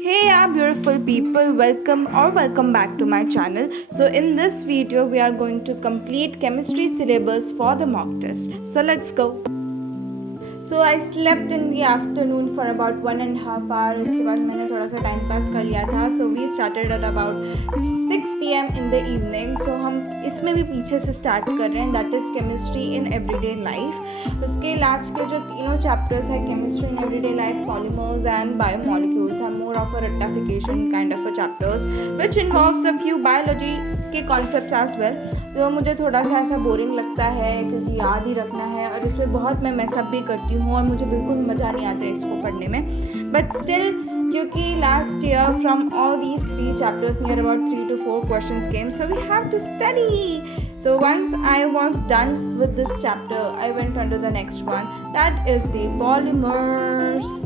Hey beautiful people, welcome back to my channel. So in this video we are going to complete chemistry syllabus for the mock test. So let's go. So I slept in the afternoon for about 1.5 hours. उसके बाद मैंने थोड़ा सा time pass कर लिया था. So we started at about 6 PM in the evening. So हम इसमें भी पीछे से स्टार्ट कर रहे हैं, that is chemistry in everyday life. उसके लास्ट के जो तीनों चैप्टर्स है, chemistry in everyday life, polymers and biomolecules, are more of a rectification kind of a chapters which involves a few biology के कॉन्सेप्ट्स एज वेल. तो मुझे थोड़ा सा ऐसा बोरिंग लगता है क्योंकि याद ही रखना है और इसमें बहुत मैं मैसअप भी करती हूँ और मुझे बिल्कुल मज़ा नहीं आता है इसको पढ़ने में. बट स्टिल, क्योंकि last year from all these 3 chapters near about 3 to 4 questions came, so we have to study. So once I was done with this chapter, I went on to the next one, that is the polymers.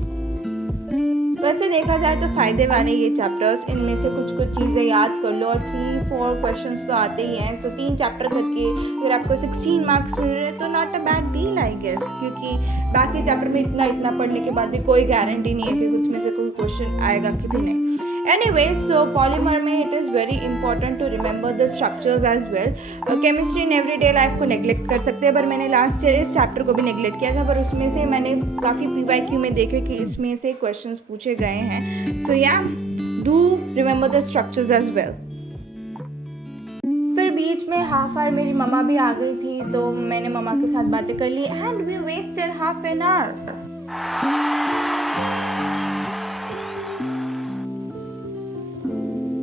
वैसे देखा जाए तो फ़ायदे वाले ये chapters, इनमें से कुछ चीज़ें याद कर लो और 3-4 क्वेश्चंस तो आते ही हैं. तो 3 चैप्टर करके अगर आपको 16 मार्क्स मिल रहे तो not a bad deal I guess, क्योंकि बाकी चैप्टर में इतना पढ़ने के बाद भी कोई गारंटी नहीं है कि उसमें से कोई क्वेश्चन आएगा कि भी नहीं. एनीवे, सो पॉलीमर में it is very important to remember the structures as well. Chemistry in everyday life को नेग्लेक्ट कर सकते हैं, पर मैंने लास्ट ईयर इस चैप्टर को भी नेग्लेक्ट किया था, पर उसमें से मैंने काफ़ी PYQ में देखे कि इसमें से क्वेश्चंस पूछे गए हैं. So yeah, do remember the structures as well. फिर बीच में हाफ आवर मेरी मम्मा भी आ गई थी, तो मैंने मम्मा के साथ बातें कर ली and we wasted half an hour.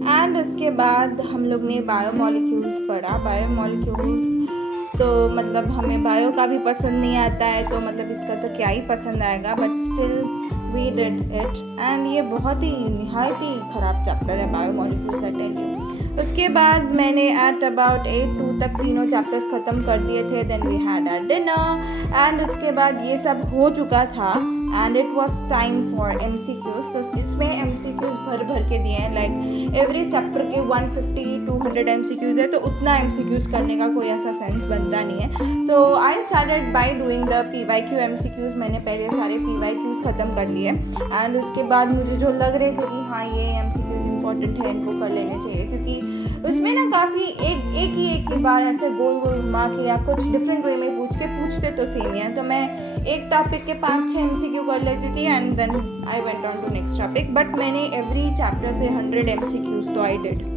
And उसके बाद हम लोग ने बायोमॉलिक्यूल्स पढ़ा. बायोमॉलिक्यूल्स तो मतलब हमें बायो का भी पसंद नहीं आता है, तो मतलब इसका तो क्या ही पसंद आएगा, but still we did it. And ये बहुत ही निहायत ही ख़राब चैप्टर है बायोमॉलिक्यूल्स, आई टेल यू. उसके बाद मैंने एट अबाउट 8-2 तक तीनों चैप्टर्स ख़त्म कर दिए थे. Then we had our dinner and उसके बाद ये सब हो चुका था and it was time for MCQs. तो इसमें MCQs भर के दिए हैं, लाइक एवरी चैप्टर के 150-200 MCQs है, तो उतना MCQs करने का कोई ऐसा सेंस बनता नहीं है. So I started by doing the PYQ MCQs. मैंने पहले सारे PYQs ख़त्म कर लिए एंड उसके बाद मुझे जो लग रहे थे कि हाँ ये MCQs इंपॉर्टेंट है, इनको कर लेने चाहिए, क्योंकि उसमें ना काफ़ी एक ही बार ऐसे गोल घुमा के या कुछ डिफरेंट वे में पूछते तो सेम ही है. तो मैं एक टॉपिक के 5-6 MCQ कर लेती थी and then I went on to next topic. But मैंने एवरी चैप्टर से 100 MCQs तो I did.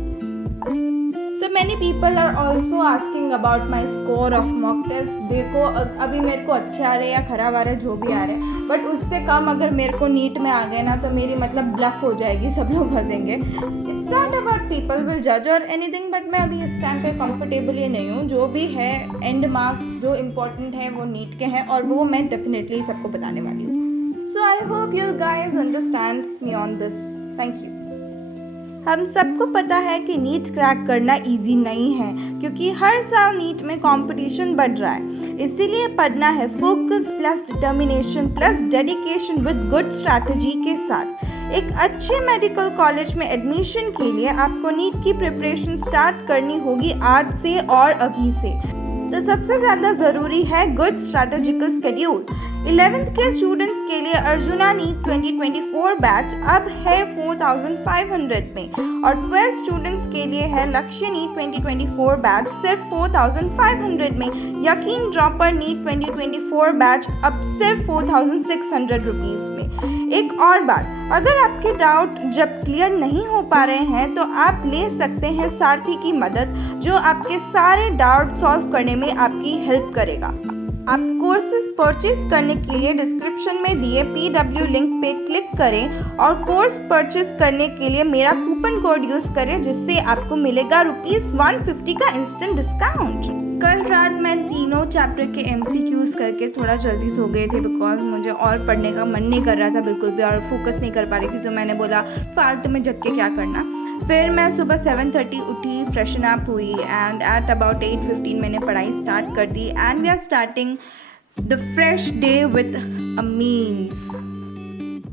So many people are also asking about my score of mock test. देखो अभी मेरे को अच्छे आ रहे हैं या ख़राब आ रहे हैं, जो भी आ रहे हैं, बट उससे कम अगर मेरे को नीट में आ गए ना तो मेरी मतलब ब्लफ हो जाएगी, सब लोग हंसेंगे. It's not about people will जज और एनीथिंग, बट मैं अभी इस टाइम पे कंफर्टेबल ही नहीं हूँ. जो भी है एंड मार्क्स जो इम्पोर्टेंट है वो नीट के हैं और वो मैं डेफिनेटली सबको बताने वाली हूँ. So I hope you guys understand me on this. Thank you. हम सबको पता है कि नीट क्रैक करना इजी नहीं है, क्योंकि हर साल नीट में कंपटीशन बढ़ रहा है. इसीलिए पढ़ना है focus plus determination plus dedication with good strategy के साथ. एक अच्छे मेडिकल कॉलेज में एडमिशन के लिए आपको नीट की प्रिपरेशन स्टार्ट करनी होगी आज से और अभी से. तो सबसे ज़्यादा ज़रूरी है गुड स्ट्रैटेजिकल स्केड्यूल. 11th के स्टूडेंट्स के लिए अर्जुना नीट 2024 बैच अब है 4500 में और 12 स्टूडेंट्स के लिए है लक्ष्य नीट 2024 बैच सिर्फ 4500 में. यकीन ड्रॉपर नीट 2024 बैच अब सिर्फ 4600 रुपीज़ में. एक और बात, अगर आपके डाउट जब क्लियर नहीं हो पा रहे हैं तो आप ले सकते हैं सारथी की मदद, जो आपके सारे डाउट सॉल्व करने में आपकी हेल्प करेगा. आप कोर्सेज परचेज करने के लिए डिस्क्रिप्शन में दिए PW लिंक पे क्लिक करें और कोर्स परचेज करने के लिए मेरा कूपन कोड यूज़ करें, जिससे आपको मिलेगा ₹150 का इंस्टेंट डिस्काउंट. कल रात मैं तीनों चैप्टर के MCQs करके थोड़ा जल्दी सो गए थे, बिकॉज मुझे और पढ़ने का मन नहीं कर रहा था बिल्कुल भी और फोकस नहीं कर पा रही थी. तो मैंने बोला फालतू में जग के क्या करना. फिर मैं सुबह 7:30 उठी, फ्रेशन अप हुई एंड एट अबाउट 8:15 मैंने पढ़ाई स्टार्ट कर दी and we are starting the fresh day with amines.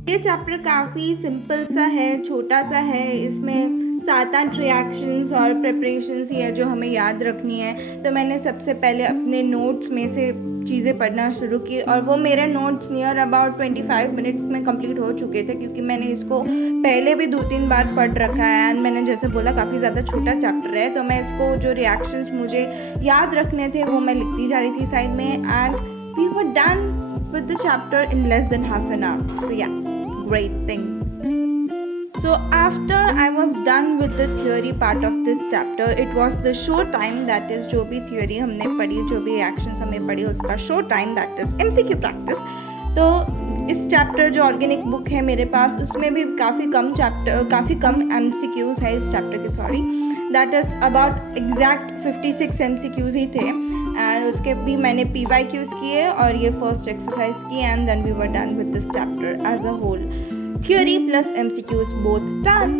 ये चैप्टर काफ़ी सिंपल सा है, छोटा सा है. इसमें 7-8 रिएक्शंस और प्रिपरेशंस ही है जो हमें याद रखनी है. तो मैंने सबसे पहले अपने नोट्स में से चीज़ें पढ़ना शुरू की और वो मेरे नोट्स नियर अबाउट 25 मिनट्स में कंप्लीट हो चुके थे, क्योंकि मैंने इसको पहले भी 2-3 बार पढ़ रखा है एंड मैंने जैसे बोला काफ़ी ज़्यादा छोटा चैप्टर है, तो मैं इसको जो रिएक्शंस मुझे याद रखने थे वो मैं लिखती जा रही थी साइड में, and we were done with the chapter in less than half an hour. So yeah, great thing. So after I was done with the theory part of this chapter, it was the show time, that is जो भी theory हमने पढ़ी, जो भी reactions हमने पढ़ी उसका show time, that is MCQ practice. तो इस चैप्टर जो ऑर्गेनिक बुक है मेरे पास उसमें भी काफ़ी कम MCQs है इस चैप्टर के, sorry, that is about exact 56 MCQs ही थे, एंड उसके भी मैंने PYQs किए और ये फर्स्ट एक्सरसाइज की, and then we were done with this chapter as a whole. Theory plus MCQs both done.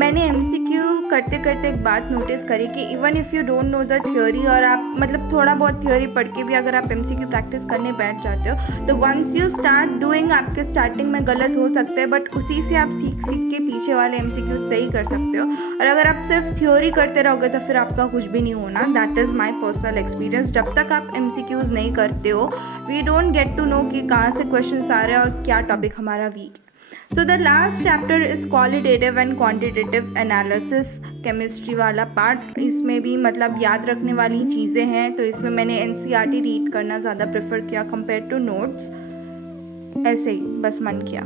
मैंने MCQ करते करते एक बात नोटिस करी कि even if you don't know the theory, और आप मतलब थोड़ा बहुत थ्योरी पढ़ के भी अगर आप MCQ प्रैक्टिस करने बैठ जाते हो तो वंस यू स्टार्ट डूइंग, आपके स्टार्टिंग में गलत हो सकते हैं बट उसी से आप सीख के पीछे वाले MCQ सही कर सकते हो. और अगर आप सिर्फ थ्योरी करते रहोगे तो फिर आपका कुछ भी नहीं होना. That is my personal experience. जब तक आप MCQs नहीं करते हो we don't get to know कि कहाँ से क्वेश्चन आ रहे हैं और क्या टॉपिक हमारा वीक है. So the last chapter is qualitative and quantitative analysis, chemistry वाला पार्ट. इसमें भी मतलब याद रखने वाली चीज़ें हैं, तो इसमें मैंने NCERT रीड करना ज़्यादा प्रेफर किया कंपेयर टू नोट्स. ऐसे ही बस मन किया.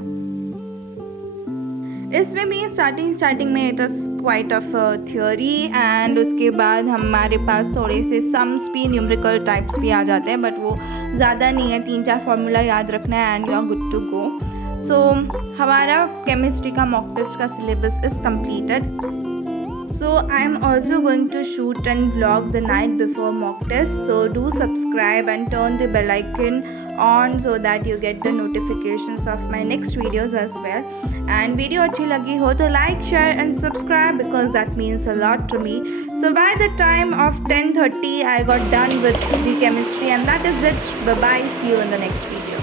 इसमें भी स्टार्टिंग में it is quite of theory, and उसके बाद हमारे पास थोड़े से सम्स भी, न्यूमेरिकल टाइप्स भी आ जाते हैं, बट वो ज़्यादा नहीं है. 3-4 फार्मूला याद रखना है and you are good to go. So हमारा केमिस्ट्री का मॉक टेस्ट का syllabus is completed. So I am also going to shoot and vlog the night before mock test. So do subscribe and turn the bell icon on so that you get the notifications of my next videos as well. And video अच्छी लगी हो तो like, share and subscribe because that means a lot to me. So by the time of 10:30 I got done with the chemistry, and that is it. Bye bye. See you in the next video.